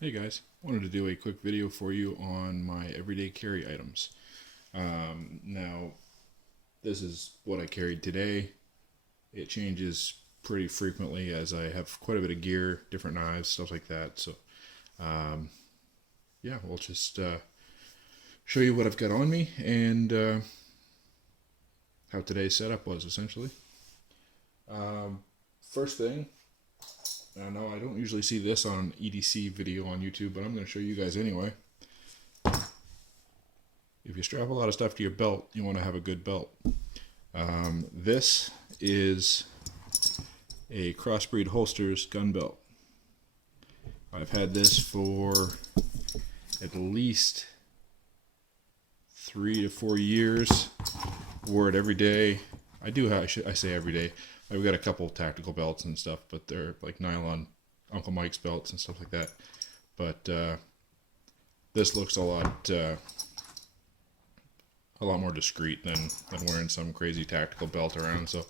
Hey guys, wanted to do a quick video for you on my everyday carry items. Now, this is what I carried today. It changes pretty frequently as I have quite a bit of gear, different knives, stuff like that. So, um, yeah, we'll just show you what I've got on me and how today's setup was essentially. First thing, I know I don't usually see this on EDC video on YouTube, but I'm going to show you guys anyway. If you strap a lot of stuff to your belt, you want to have a good belt. This is a Crossbreed Holsters gun belt. I've had this for at least 3 to 4 years. Wore it every day. I say every day. I've got a couple tactical belts and stuff, but they're like nylon Uncle Mike's belts and stuff like that. But this looks a lot more discreet than wearing some crazy tactical belt around. So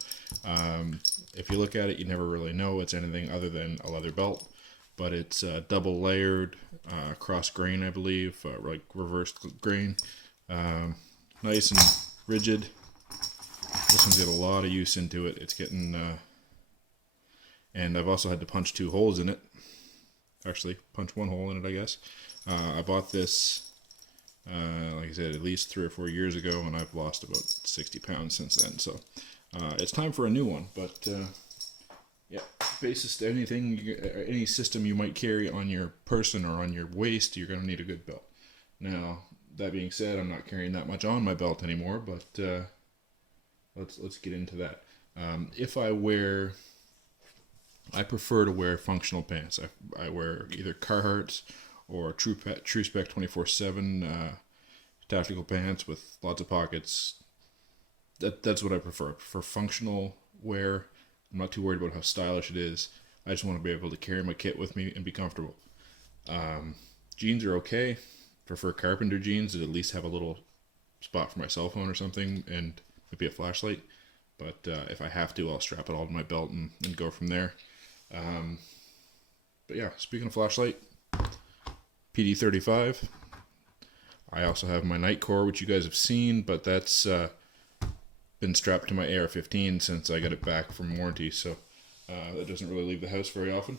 if you look at it, you never really know it's anything other than a leather belt. But it's double layered, cross grain, I believe, like reverse grain. Nice and rigid. This one's got a lot of use into it. It's getting, and I've also had to punch 2 holes in it. Actually, punch 1 hole in it, I guess. I bought this, like I said, at least 3 or 4 years ago, and I've lost about 60 pounds since then. So it's time for a new one. But yeah, basis to any system you might carry on your person or on your waist, you're going to need a good belt. Now, that being said, I'm not carrying that much on my belt anymore, but let's get into that. I prefer to wear functional pants. I wear either Carhartts or True Spec 24/7 tactical pants with lots of pockets. That's what I prefer. For functional wear, I'm not too worried about how stylish it is. I just want to be able to carry my kit with me and be comfortable. Jeans are okay. Prefer carpenter jeans that at least have a little spot for my cell phone or something and maybe a flashlight. But if I have to, I'll strap it all to my belt and go from there. But yeah, speaking of flashlight, PD-35. I also have my Nightcore, which you guys have seen, but that's been strapped to my AR-15 since I got it back from warranty, so that doesn't really leave the house very often.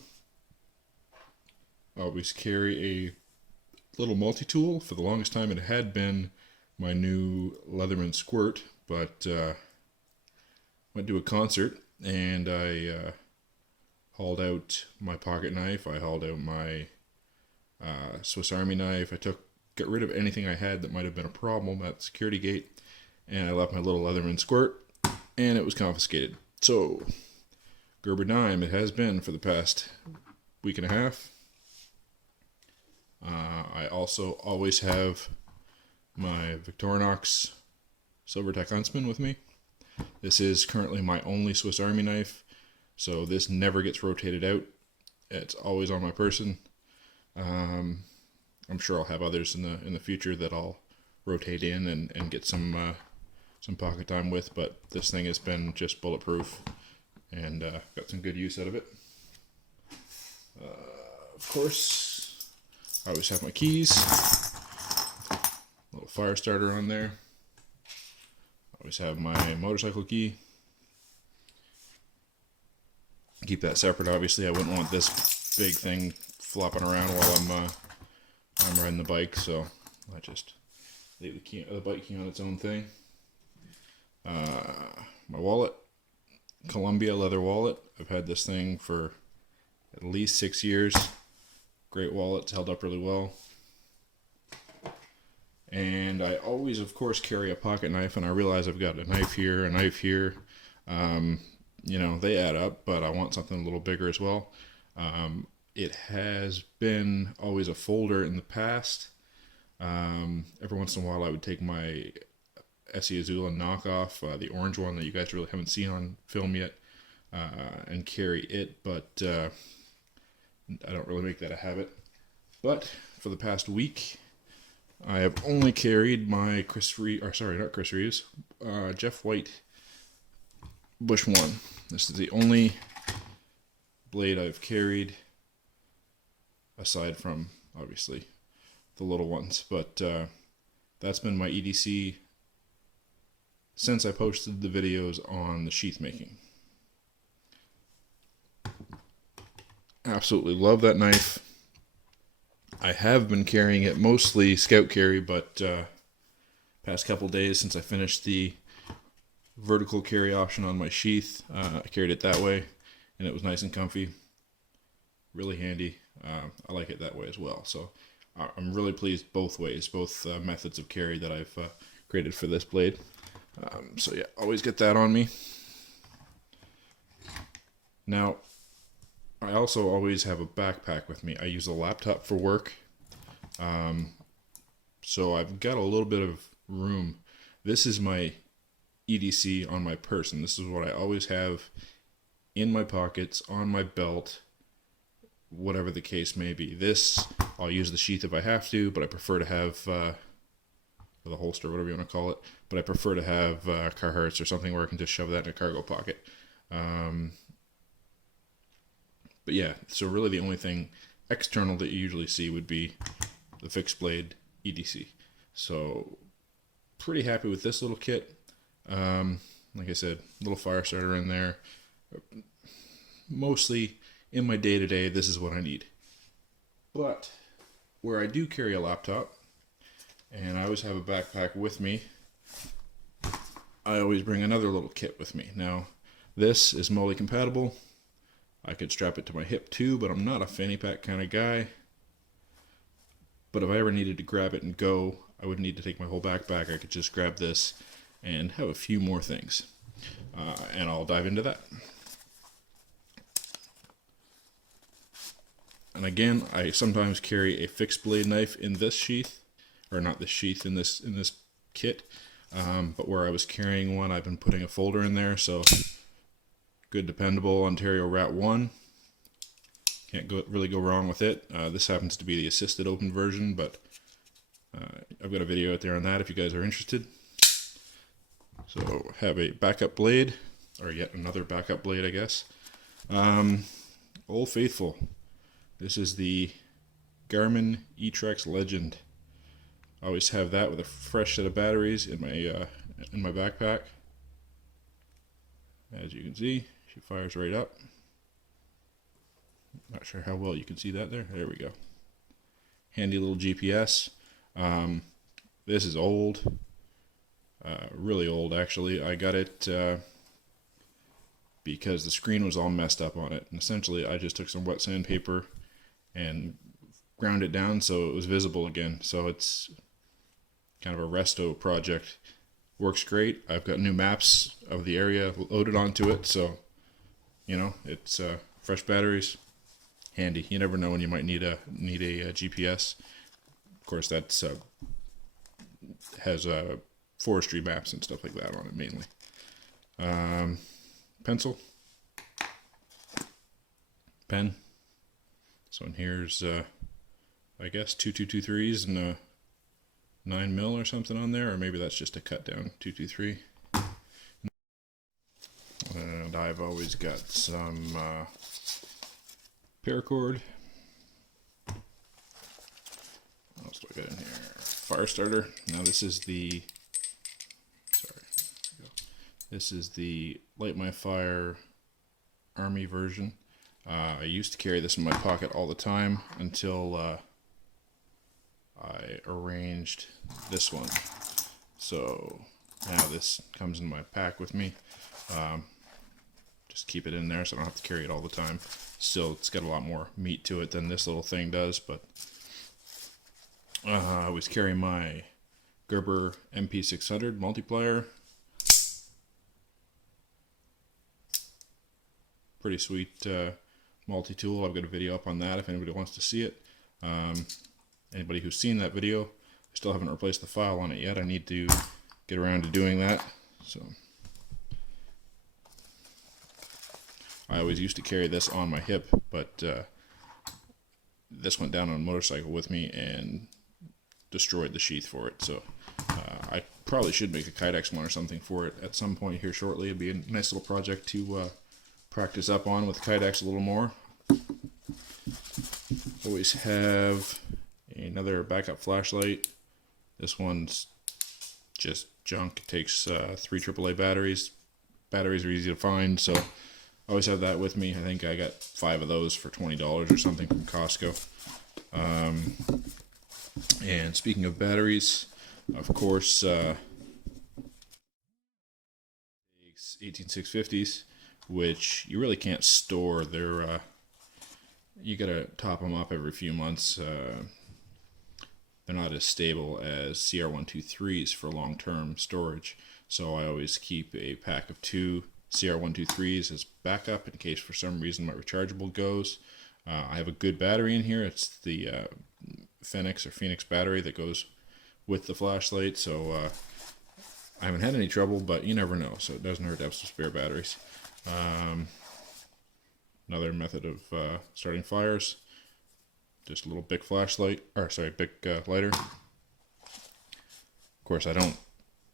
I always carry a little multi-tool. For the longest time, it had been my new Leatherman Squirt, but went to a concert and I hauled out my pocket knife. I hauled out my Swiss Army knife. Got rid of anything I had that might have been a problem at the security gate, and I left my little Leatherman Squirt, and it was confiscated. So, Gerber dime it has been for the past week and a half. I also always have my Victorinox Silvertech Huntsman with me. This is currently my only Swiss Army knife, so this never gets rotated out. It's always on my person. I'm sure I'll have others in the future that I'll rotate in and get some pocket time with, but this thing has been just bulletproof and got some good use out of it. Of course, I always have my keys. Little fire starter on there. Always have my motorcycle key. Keep that separate, obviously. I wouldn't want this big thing flopping around while I'm riding the bike, so I just leave the bike key on its own thing. My wallet, Columbia leather wallet. I've had this thing for at least 6 years. Great wallet, it's held up really well. And I always, of course, carry a pocket knife, and I realize I've got a knife here, a knife here. You know, they add up, but I want something a little bigger as well. It has been always a folder in the past. Every once in a while I would take my Essie Azula knockoff, the orange one that you guys really haven't seen on film yet, and carry it, but I don't really make that a habit. But for the past week, I have only carried my Jeff White Bush 1. This is the only blade I've carried aside from obviously the little ones. But that's been my EDC since I posted the videos on the sheath making. Absolutely love that knife. I have been carrying it mostly scout carry, but past couple days since I finished the vertical carry option on my sheath, I carried it that way, and it was nice and comfy, really handy. I like it that way as well. So I'm really pleased both ways, both methods of carry that I've created for this blade. So yeah, always get that on me. Now, I also always have a backpack with me. I use a laptop for work, so I've got a little bit of room. This is my EDC on my person. This is what I always have in my pockets, on my belt, whatever the case may be. This, I'll use the sheath if I have to, but I prefer to have, or the holster, whatever you want to call it, but I prefer to have Carhartts or something where I can just shove that in a cargo pocket. But yeah, so really the only thing external that you usually see would be the fixed blade EDC. So pretty happy with this little kit. Like I said, little fire starter in there. Mostly in my day-to-day, this is what I need. But where I do carry a laptop, and I always have a backpack with me, I always bring another little kit with me. Now, this is MOLLE compatible. I could strap it to my hip too, but I'm not a fanny pack kind of guy. But if I ever needed to grab it and go, I wouldn't need to take my whole backpack. I could just grab this and have a few more things. And I'll dive into that. And again, I sometimes carry a fixed blade knife in this sheath, or not this sheath, in this kit. But where I was carrying one, I've been putting a folder in there, so good, dependable Ontario Rat 1. Can't really go wrong with it. This happens to be the assisted open version, but I've got a video out there on that if you guys are interested. So have a backup blade, or yet another backup blade, I guess. Old Faithful. This is the Garmin eTrex Legend. I always have that with a fresh set of batteries in my backpack. As you can see, she fires right up. Not sure how well you can see that there. There we go. Handy little GPS. This is old. Really old, actually. I got it because the screen was all messed up on it. And essentially, I just took some wet sandpaper and ground it down so it was visible again. So it's kind of a resto project. Works great. I've got new maps of the area loaded onto it, so you know, it's fresh batteries, handy. You never know when you might need a GPS. Of course, that's has forestry maps and stuff like that on it mainly. Pencil, pen. So in here's I guess 2223s and a 9mm or something on there, or maybe that's just a cut down 223. And I've always got some paracord. What else do I got in here? Fire starter. Now this is the this is the Light My Fire Army version. I used to carry this in my pocket all the time until I arranged this one. So now this comes in my pack with me. Just keep it in there so I don't have to carry it all the time. Still, it's got a lot more meat to it than this little thing does, but I always carry my Gerber MP600 multiplier. Pretty sweet multi-tool. I've got a video up on that if anybody wants to see it. Anybody who's seen that video, I still haven't replaced the file on it yet. I need to get around to doing that. So I always used to carry this on my hip, but this went down on a motorcycle with me and destroyed the sheath for it. So I probably should make a Kydex one or something for it at some point here shortly. It'd be a nice little project to practice up on with Kydex a little more. Always have another backup flashlight. This one's just junk. It takes 3 AAA batteries. Batteries are easy to find, so I always have that with me. I think I got 5 of those for $20 or something from Costco. And speaking of batteries, of course, 18650s, which you really can't store. They're you gotta top them up every few months. They're not as stable as CR123s for long-term storage, so I always keep a pack of 2 CR123s as backup in case for some reason my rechargeable goes. I have a good battery in here. It's the Phoenix battery that goes with the flashlight, so I haven't had any trouble, but you never know, so it doesn't hurt to have some spare batteries. Another method of starting fires, just a little Bic flashlight, Bic lighter. Of course, I don't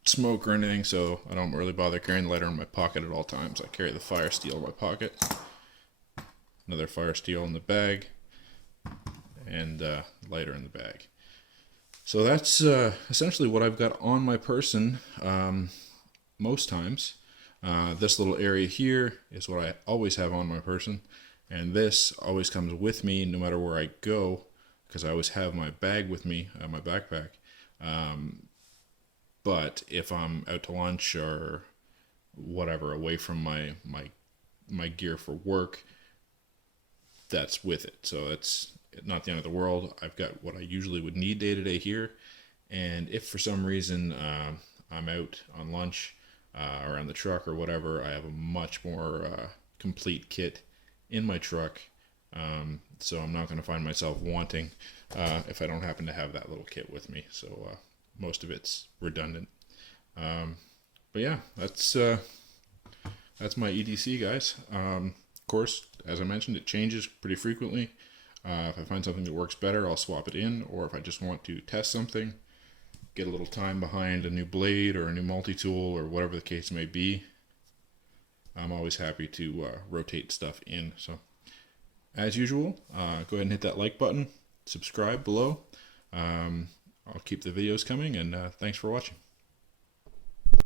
smoke or anything, so I don't really bother carrying the lighter in my pocket at all times. I carry the fire steel in my pocket. Another fire steel in the bag, and lighter in the bag. So that's essentially what I've got on my person most times. This little area here is what I always have on my person, and this always comes with me no matter where I go, because I always have my bag with me, my backpack. But if I'm out to lunch or whatever, away from my gear for work, that's with it. So it's not the end of the world. I've got what I usually would need day to day here, and if for some reason I'm out on lunch or on the truck or whatever, I have a much more complete kit in my truck, so I'm not going to find myself wanting if I don't happen to have that little kit with me. So most of it's redundant. But yeah, that's my EDC, guys. Of course, as I mentioned, it changes pretty frequently. If I find something that works better, I'll swap it in, or if I just want to test something, get a little time behind a new blade or a new multi-tool or whatever the case may be, I'm always happy to rotate stuff in. So as usual, go ahead and hit that like button, subscribe below. I'll keep the videos coming, and thanks for watching.